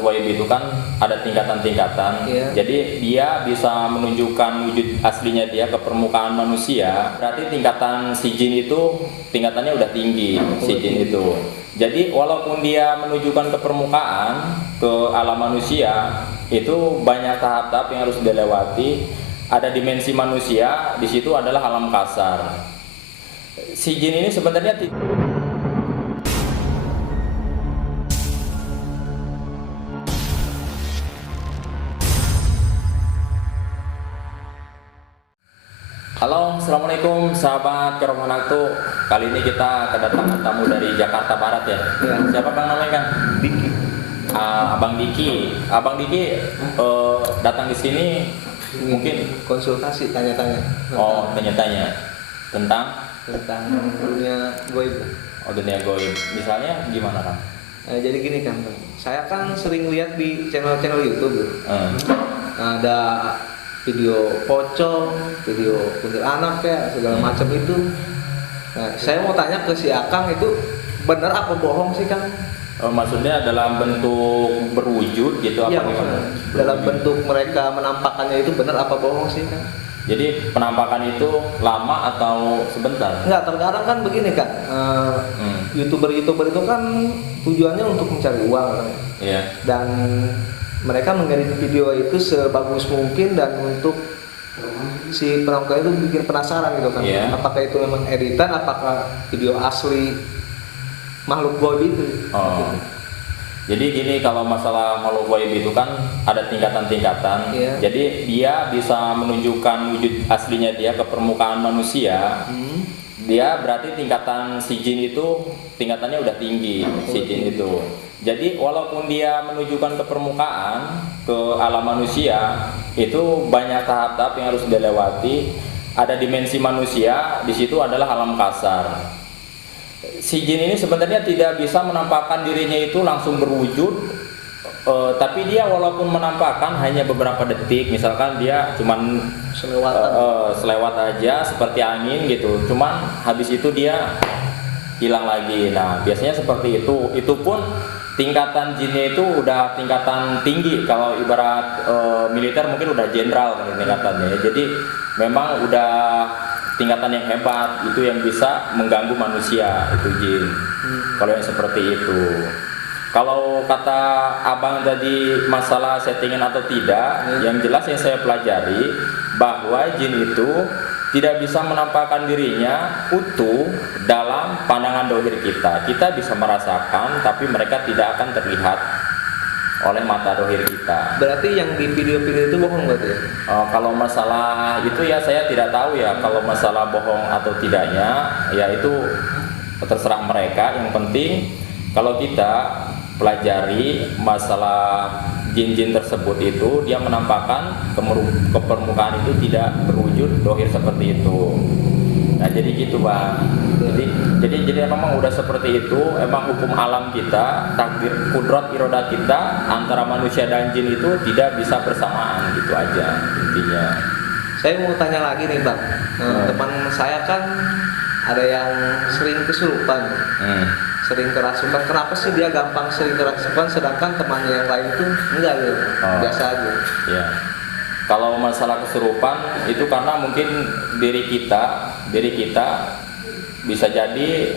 makhluk gaib itu kan ada tingkatan-tingkatan. Jadi dia bisa menunjukkan wujud aslinya dia ke permukaan manusia. Berarti tingkatan si jin itu tingkatannya udah tinggi, si jin itu. Jadi walaupun dia menunjukkan ke permukaan, ke alam manusia, itu banyak tahap-tahap yang harus dilewati. Ada dimensi manusia, di situ adalah alam kasar. Si jin ini sebenarnya Halo, assalamualaikum sahabat Keromanaktu. Kali ini kita kedatangan tamu dari Jakarta Barat ya. Siapa Kang namanya Kang? Diki. Abang Diki. Abang Diki datang di sini mungkin konsultasi, tanya-tanya. Oh, tanya-tanya tentang dunia goib. Oh, dunia goib. Misalnya gimana Kang? Jadi gini kan, saya kan sering lihat di channel-channel YouTube. Ada video pocong, video kuntilanak kayak segala macam itu. Nah, saya mau tanya ke si Akang, itu benar apa bohong sih Kang? Maksudnya dalam bentuk berwujud gitu apa gimana? Dalam bentuk mereka menampakkannya itu benar apa bohong sih Kang? Jadi penampakan itu lama atau sebentar? Enggak, terkadang kan begini kan, YouTuber itu kan tujuannya untuk mencari uang kan? Iya. Dan mereka mengedit video itu sebagus mungkin dan untuk si penonton itu bikin penasaran gitu kan. Apakah itu memang editan, apakah video asli makhluk gaib itu. Jadi gini, kalau masalah makhluk gaib itu kan ada tingkatan-tingkatan. Jadi dia bisa menunjukkan wujud aslinya dia ke permukaan manusia. Dia berarti tingkatan si jin itu tingkatannya udah tinggi, si jin itu. Jadi walaupun dia menunjukkan ke permukaan, ke alam manusia, itu banyak tahap-tahap yang harus dilewati. Ada dimensi manusia, di situ adalah alam kasar. Si jin ini sebenarnya tidak bisa menampakkan dirinya itu langsung berwujud, tapi dia walaupun menampakkan hanya beberapa detik, misalkan dia cuman selewat aja seperti angin gitu, cuman habis itu dia hilang lagi. Nah, biasanya seperti itu. Itu pun tingkatan jinnya itu udah tingkatan tinggi. Kalau ibarat militer mungkin udah jenderal kan tingkatannya. Jadi memang udah tingkatan yang hebat, itu yang bisa mengganggu manusia, itu jin. Kalau yang seperti itu. Kalau kata abang tadi masalah settingan atau tidak, yang jelas yang saya pelajari bahwa jin itu tidak bisa menampakkan dirinya utuh dalam pandangan dohir kita. Kita bisa merasakan, tapi mereka tidak akan terlihat oleh mata dohir kita. Berarti yang di video-video itu bohong berarti ya? Kalau masalah itu ya saya tidak tahu ya. Kalau masalah bohong atau tidaknya, ya itu terserah mereka. Yang penting kalau kita pelajari masalah jin-jin tersebut itu, dia menampakkan ke permukaan itu tidak berwujud dohir seperti itu. Nah jadi gitu Bang. Jadi memang udah seperti itu. Emang hukum alam kita, takdir kudrat iroda kita antara manusia dan jin itu tidak bisa bersamaan, gitu aja intinya. Saya mau tanya lagi nih Bang. Teman saya kan ada yang sering kesurupan, sering kerasukan. Kenapa sih dia gampang sering kerasukan, sedangkan temannya yang lain tuh enggak gitu, biasa aja. Ya. Kalau masalah kesurupan itu karena mungkin diri kita bisa jadi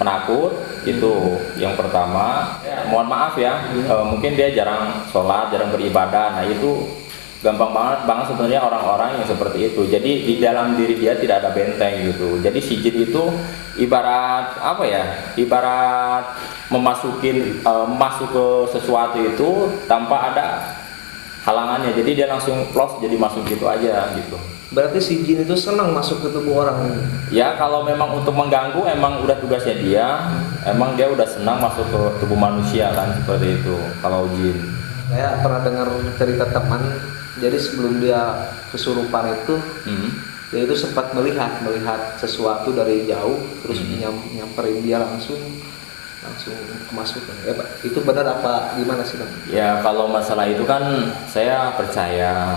penakut, itu yang pertama. Mohon maaf ya, mungkin dia jarang sholat, jarang beribadah. Nah itu gampang banget sebenarnya orang-orang yang seperti itu. Jadi di dalam diri dia tidak ada benteng gitu. Jadi si jin itu ibarat apa ya? Ibarat masuk ke sesuatu itu tanpa ada halangannya. Jadi dia langsung close, jadi masuk gitu aja gitu. Berarti si jin itu senang masuk ke tubuh orang? Ya kalau memang untuk mengganggu emang udah tugasnya dia. Emang dia udah senang masuk ke tubuh manusia kan, seperti itu kalau jin. Saya pernah dengar cerita teman. Jadi sebelum dia kesurupan itu, dia itu sempat melihat sesuatu dari jauh, terus nyamperin dia langsung kemasukan. Itu benar apa gimana sih Bang? Ya kalau masalah itu kan saya percaya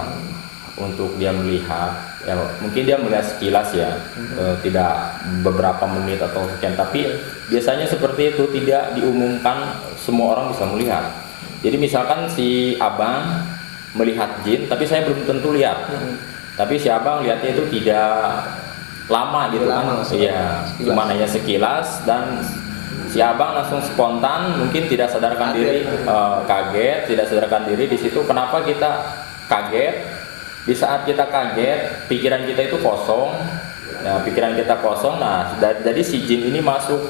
untuk dia melihat. Ya mungkin dia melihat sekilas ya, tidak beberapa menit atau sekian. Tapi biasanya seperti itu, tidak diumumkan semua orang bisa melihat. Jadi misalkan si abang melihat jin, tapi saya belum tentu lihat. Tapi si abang lihatnya itu tidak lama gitu kan. Iya, cuma hanya sekilas dan si abang langsung spontan, mungkin tidak sadarkan diri, kaget, tidak sadarkan diri di situ. Kenapa kita kaget? Di saat kita kaget, pikiran kita itu kosong. Nah, pikiran kita kosong. Nah, jadi si jin ini masuk.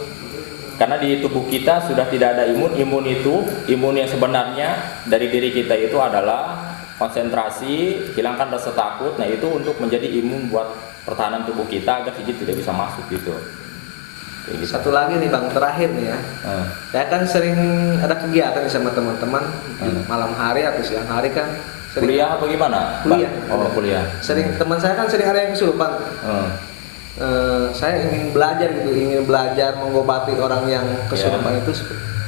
Karena di tubuh kita sudah tidak ada imun. Imun yang sebenarnya dari diri kita itu adalah konsentrasi, hilangkan rasa takut. Nah, itu untuk menjadi imun buat pertahanan tubuh kita agar si jin tidak bisa masuk gitu. Gitu. Satu lagi nih Bang, terakhir nih ya. Saya kan sering ada kegiatan sama teman-teman malam hari atau siang hari kan. Sering kuliah apa gimana? Kuliah. Oh, kuliah. Sering teman saya kan sering ada yang kesurupan. Saya ingin belajar mengobati orang yang kesurupan itu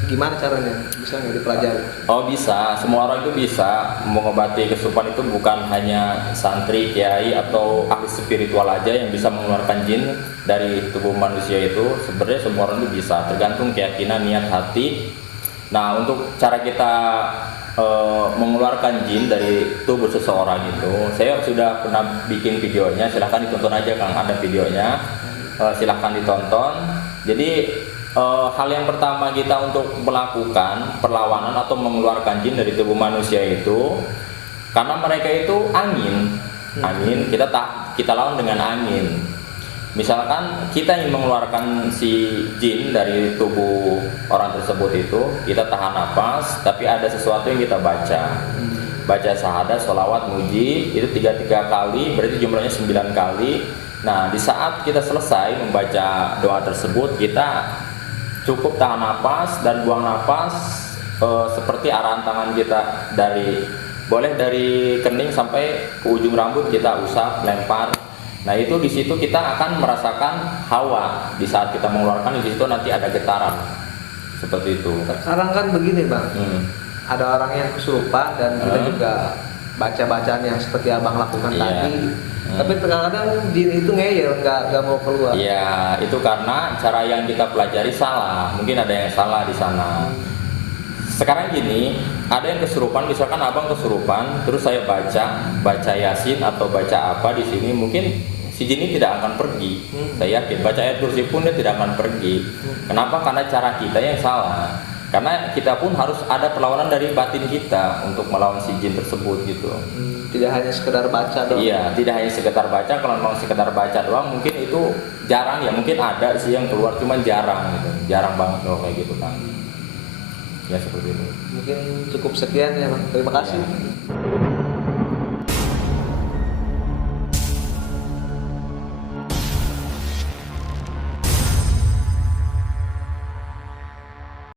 gimana caranya? Bisa nggak dipelajari? Oh bisa, semua orang itu bisa mengobati kesurupan. Itu bukan hanya santri, kiai atau ahli spiritual aja yang bisa mengeluarkan jin dari tubuh manusia itu. Sebenarnya semua orang itu bisa, tergantung keyakinan, niat hati. Nah, untuk cara kita mengeluarkan jin dari tubuh seseorang itu, saya sudah pernah bikin videonya, silahkan ditonton aja Kang, ada videonya, silahkan ditonton. Jadi hal yang pertama kita untuk melakukan perlawanan atau mengeluarkan jin dari tubuh manusia itu, karena mereka itu angin, kita lawan dengan angin. Misalkan kita ingin mengeluarkan si jin dari tubuh orang tersebut itu, kita tahan nafas, tapi ada sesuatu yang kita baca syahadat, sholawat, muji, itu 3 kali, berarti jumlahnya 9 kali. Nah, di saat kita selesai membaca doa tersebut, kita cukup tahan nafas dan buang nafas seperti arahan tangan kita boleh dari kening sampai ke ujung rambut, kita usap, lempar. Nah, itu di situ kita akan merasakan hawa. Di saat kita mengeluarkan, di situ nanti ada getaran. Seperti itu. Sekarang kan begini Bang, ada orang yang kesurupan dan kita juga baca-bacaan yang seperti Abang lakukan tadi. Tapi terkadang jin itu ngeyel, nggak mau keluar. Iya, itu karena cara yang kita pelajari salah. Mungkin ada yang salah di sana. Sekarang gini, ada yang kesurupan, misalkan abang kesurupan, terus saya baca Yasin atau baca apa di sini, mungkin si jin ini tidak akan pergi. Saya yakin baca ayat kursi pun dia tidak akan pergi. Kenapa? Karena cara kita yang salah. Karena kita pun harus ada perlawanan dari batin kita untuk melawan si jin tersebut gitu. Tidak hanya sekedar baca doang. Iya, tidak hanya sekedar baca. Kalau memang sekedar baca doang, mungkin itu jarang ya. Mungkin ada sih yang keluar, cuman jarang gitu. Jarang banget loh kayak gitu kan. Ya seperti itu. Mungkin cukup sekian ya Bang. Terima kasih. Ya.